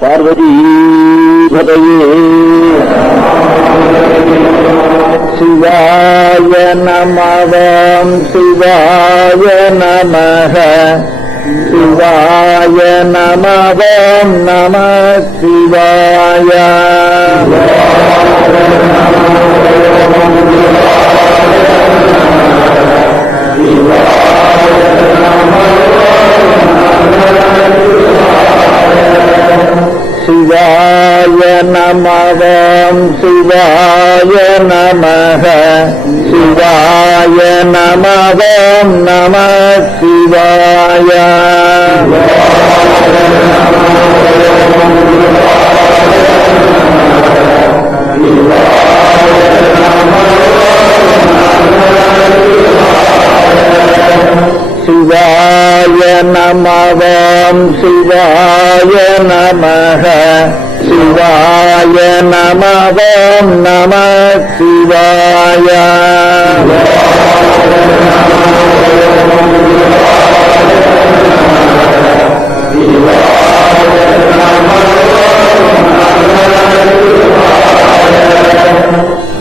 பார்வதி பதையே. சிவாய நமவாம் சிவாய நமக சிவாய நமவாம் நம சிவாய. சிவாய நமக சிவாய நமவாம் நம சிவாய சிவாய நமவாம் சிவாய သုဘာယ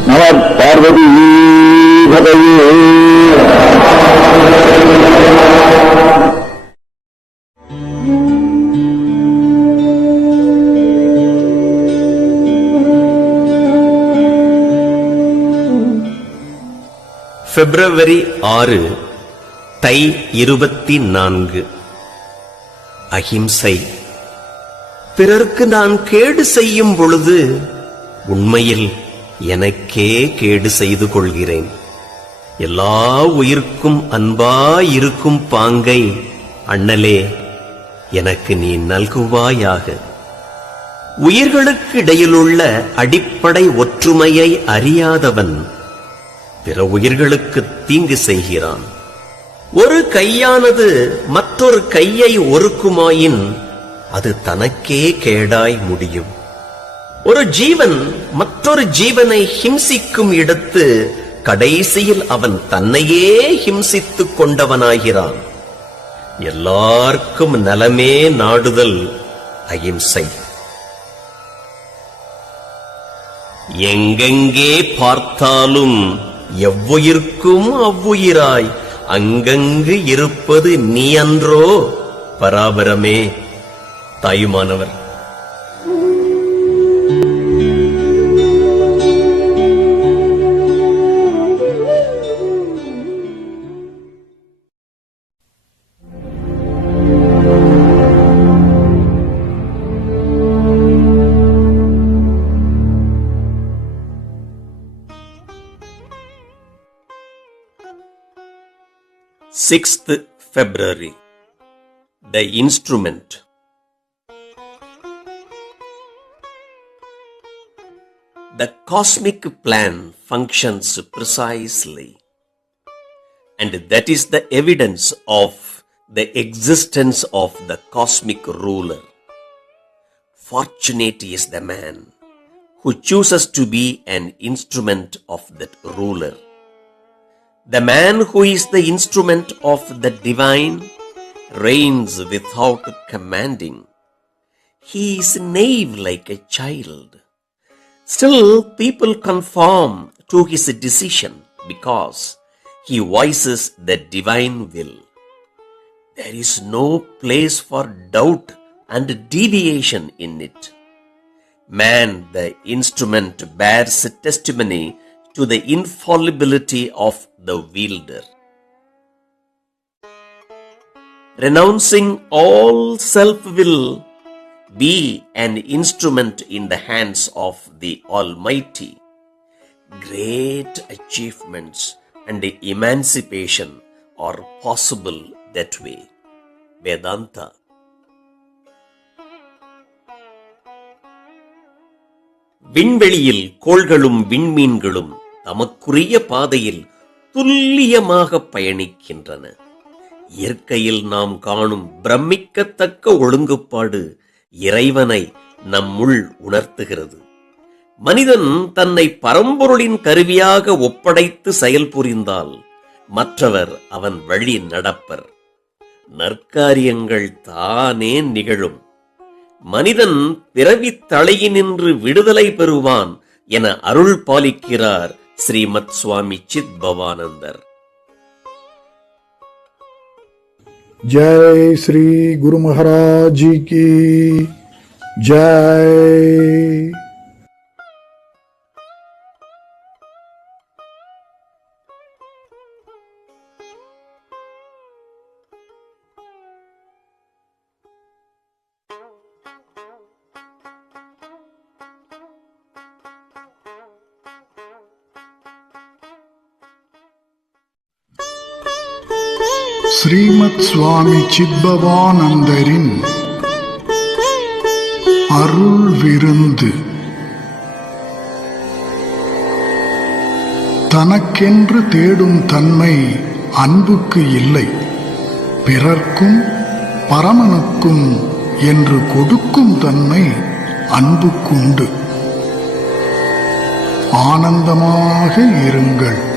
နဝပါရဝတိဘဂဝေ பிப்ரவரி ஆறு தை இருபத்தி நான்கு அஹிம்சை. பிறர்க்கு நான் கேடு செய்யும் பொழுது உண்மையில் எனக்கே கேடு செய்து கொள்கிறேன். எல்லா உயிர்க்கும் அன்பாயிருக்கும் பாங்கை அண்ணலே எனக்கு நீ நல்குவாயாக. உயிர்களுக்கு இடையிலுள்ள அடிப்படை ஒற்றுமையை அறியாதவன் பிற உயிர்களுக்கு தீங்கு செய்கிறான். ஒரு கையானது மற்றொரு கையை ஒருக்குமாயின் அது தனக்கே கேடாய் முடியும். ஒரு ஜீவன் மற்றொரு ஜீவனை ஹிம்சிக்கும் இடத்து கடைசியில் அவன் தன்னையே ஹிம்சித்துக் கொண்டவனாகிறான். எல்லாருக்கும் நலமே நாடுதல் அகிம்சை எங்கெங்கே பார்த்தாலும் எவ்வுயிர்க்கும் அவ்வுயிராய்? அங்கங்கு இருப்பது நீ அன்றோ பராபரமே. Thayumanavar Sixth February The Instrument The cosmic plan functions precisely, and that is the evidence of the existence of the cosmic ruler. Fortunate is the man who chooses to be an instrument of that ruler. The man who is the instrument of the divine reigns without commanding. He is naive like a child. Still, people conform to his decision because he voices the divine will. There is no place for doubt and deviation in it. Man, the instrument, bears testimony to the infallibility of the wielder. Renouncing all self will, be an instrument in the hands of the Almighty. Great achievements and emancipation are possible that way. Vedanta. விண்வெளியில் கோள்களும் விண்மீன்களும் தமக்குரிய பாதையில் துல்லியமாக பயணிக்கின்றன. இயற்கையில் நாம் காணும் பிரமிக்கத்தக்க ஒழுங்குப்பாடு இறைவனை நம்முள் உணர்த்துகிறது. மனிதன் தன்னை பரம்பொருளின் கருவியாக ஒப்படைத்து செயல்புரிந்தால் மற்றவர் அவன் வழி நடப்பர். நற்காரியங்கள் தானே நிகழும். மனிதன் பிறவித் தலையினின்று விடுதலை பெறுவான் என அருள் பாலிக்கிறார் श्रीमत स्वामी चित भवानंदर जय श्री गुरु महाराज जी की जय। ஸ்ரீமத் சுவாமி சித்பவானந்தரின் அருள் விருந்து தனக்கென்று தேடும் தன்மை அன்புக்கு இல்லை. பிறர்க்கும் பரமனுக்கும் என்று கொடுக்கும் தன்மை அன்புக்குண்டு. ஆனந்தமாக இருங்கள்.